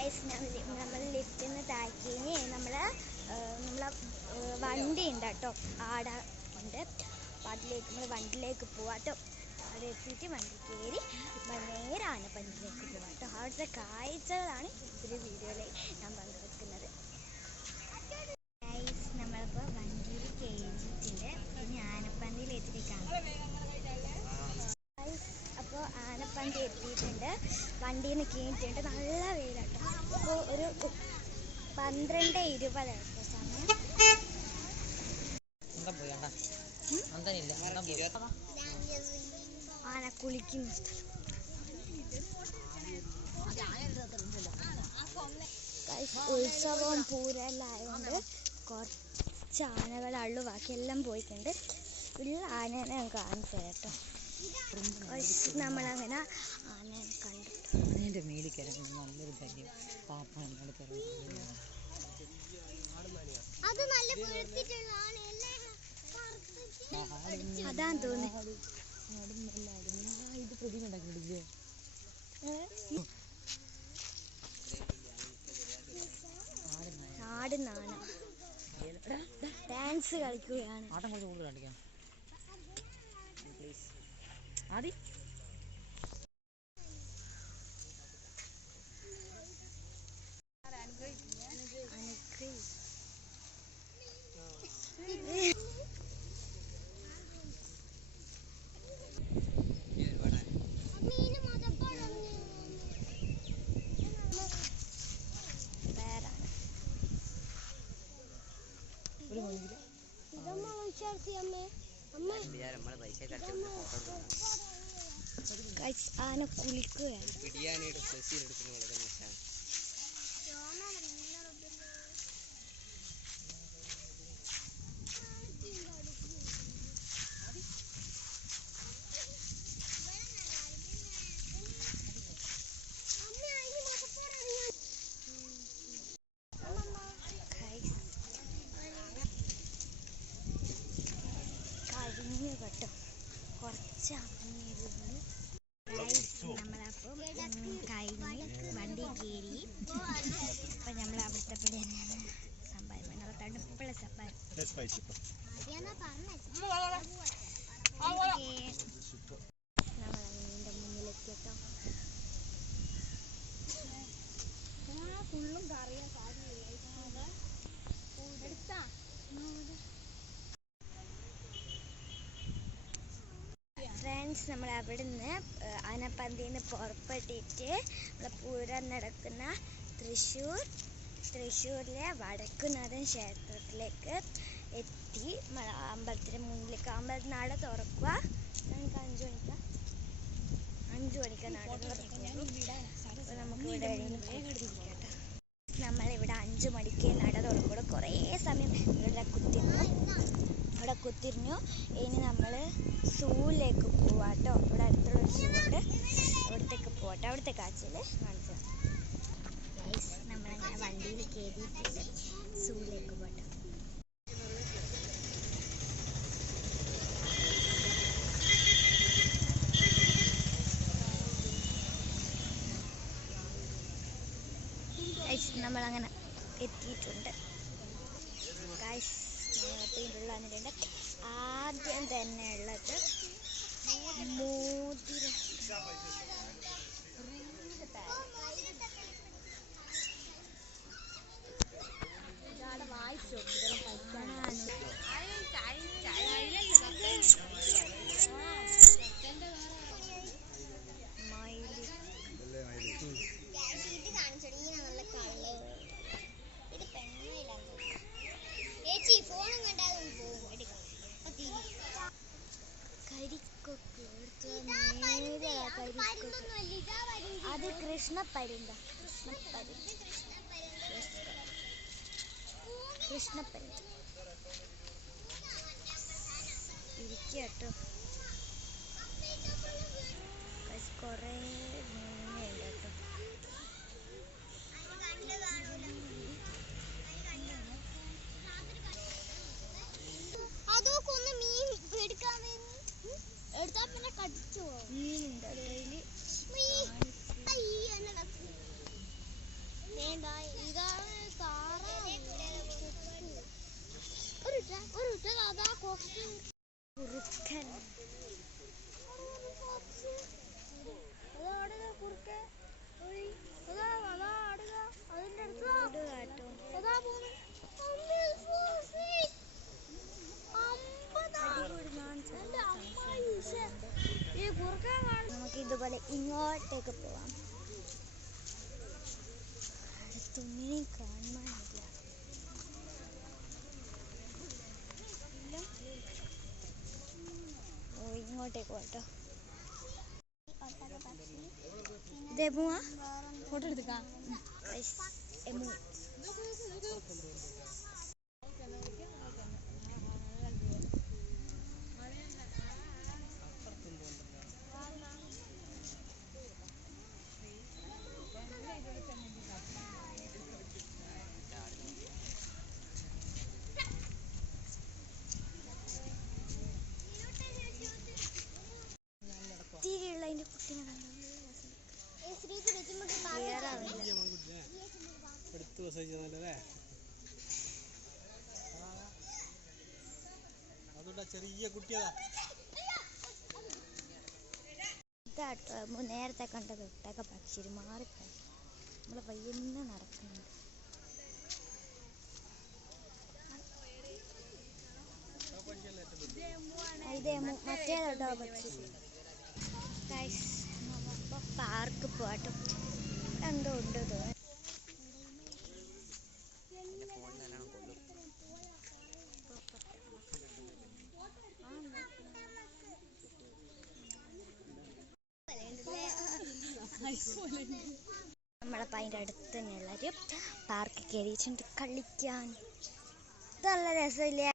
Guys നമ്മൾ ലിഫ്റ്റിൽ നിന്ന് താഴ്ത്തിനി നമ്മളെ വണ്ടി ഉണ്ട് കേട്ടോ, ആട ഉണ്ട്. അപ്പോൾ അതിലേക്ക് നമ്മൾ വണ്ടിയിലേക്ക് പോവാം കേട്ടോ. അവിടെ എത്തിയിട്ട് വണ്ടി കയറി നേരെ ആനപ്പന്തിലേക്ക് പോവാം കേട്ടോ. അവിടുത്തെ കാഴ്ചകളാണ് ഒരു വീഡിയോയിൽ ഞാൻ പങ്കുവെക്കുന്നത്. ഗൈസ് നമ്മളിപ്പോൾ വണ്ടിയിൽ കയറിയിട്ടുണ്ട്. ഇനി ആനപ്പന്തിയിൽ എത്തിയിട്ടാണ്. അപ്പോൾ ആനപ്പന്തി എത്തിയിട്ടുണ്ട്. വണ്ടിയിൽ നിന്ന് കയറിയിട്ടുണ്ട്. നല്ല വെയിലാട്ടോ. അപ്പോൾ ഒരു 12:20 സമയം. ആന കുളിക്കുന്ന സ്ഥലം. ഉത്സവവും പൂരെല്ലാം ആയതുകൊണ്ട് കുറച്ച് ആനകളുള്ളു, ബാക്കിയെല്ലാം പോയിട്ടുണ്ട്. ഉള്ള ആനേനെ ഞാൻ കാണിച്ചു തരാം കേട്ടോ. നമ്മളങ്ങനെ ആനയെ കണ്ടു. അതാന്ന് തോന്നുന്നു. ആടുന്നാണ് ഡാൻസ് കളിക്കുകയാണ്. ആന കുളിക്കുകയാണ്. കേട്ടോ കുറച്ച് അമ്മയിരുന്നു. നമ്മളപ്പോൾ കഴിഞ്ഞ് വണ്ടി കയറി. അപ്പം നമ്മൾ അവിടുത്തെ പിടി തന്നെയാണ് സംഭാരം. നല്ല തണുപ്പുള്ള സംഭാരം. നമ്മളതിൻ്റെ മുന്നിലെത്തിട്ടോ. ഫുള്ളും കറിയാൻ സാധ്യത. ഫ്രണ്ട്സ്, നമ്മൾ അവിടെ നിന്ന് ആനപ്പന്തിയിൽ നിന്ന് പുറപ്പെട്ടിട്ട് നമ്മൾ പൂരം നടക്കുന്ന തൃശ്ശൂരിലെ വടക്കുനാഥൻ ക്ഷേത്രത്തിലേക്ക് എത്തി. അമ്പലത്തിന് മുന്നിലേക്ക്. അമ്പലത്തിൽ നട തുറക്കുക. നമുക്ക് 5 മണിക്ക് നട തുറക്കുന്നു. അപ്പോൾ നമുക്ക് ഇവിടെ കേട്ടോ. നമ്മളിവിടെ 5 മണിക്ക് നട തുറക്കുമ്പോൾ കുറേ സമയം ഇവിടെ കുത്തിരിഞ്ഞു. ഇനി നമ്മൾ സൂവിലേക്ക് പോവാം കേട്ടോ. ഇവിടെ അടുത്തുള്ളൊരു സൂ ഉണ്ട്, അവിടത്തേക്ക് പോകട്ടെ. അവിടുത്തെ കാഴ്ചയിൽ കാണിച്ചു. നമ്മളങ്ങനെ വണ്ടിയിൽ കയറിയിട്ടുണ്ട്. സൂവിലേക്ക് പോകട്ടെ. നമ്മളങ്ങനെ എത്തിയിട്ടുണ്ട്. വന്നിട്ടുണ്ട്. ആദ്യം തന്നെ ഉള്ളത് മോതിരം. അത് കൃഷ്ണപ്പരുന്ത. കൃഷ്ണപ്പരുന്ത് ഇരിക്കട്ടോ. കുറേ മീനുണ്ട് കേട്ടോ. അതൊക്കെ മീൻ എടുക്കാൻ എടുത്താൽ പിന്നെ കടിച്ചു മീനുണ്ട്. അതിൽ കുറുക്കൻ നമുക്ക് ഇതുപോലെ ഇങ്ങോട്ടേക്ക് പോവാം. തുണി കാണാനില്ല. ഓ ഇങ്ങോട്ടേക്ക് പോട്ടോ. ഇത് എമുവാ? ഫോട്ടോ എടുക്കാം. എമു തീരെയുള്ള അതിൻ്റെ കുട്ടീനെ കണ്ടു. ചെറിയ കുട്ടിയതാ ഇതാട്ടോ നേരത്തെ കണ്ട തൊട്ടൊക്കെ പക്ഷി മാറിപ്പോയി. നമ്മള് പയ്യന്നെ നടക്കുന്നുണ്ട്. ഇത് മറ്റേതോ പക്ഷി. പാർക്ക് പോട്ടോ. എന്തോ ഉണ്ട് തോന്നുന്നു. നമ്മളപ്പോൾ അതിൻ്റെ അടുത്ത് തന്നെയുള്ളൊരു പാർക്ക് കയറിയിട്ടുണ്ട് കളിക്കാൻ. ഇത് നല്ല രസമില്ലേ?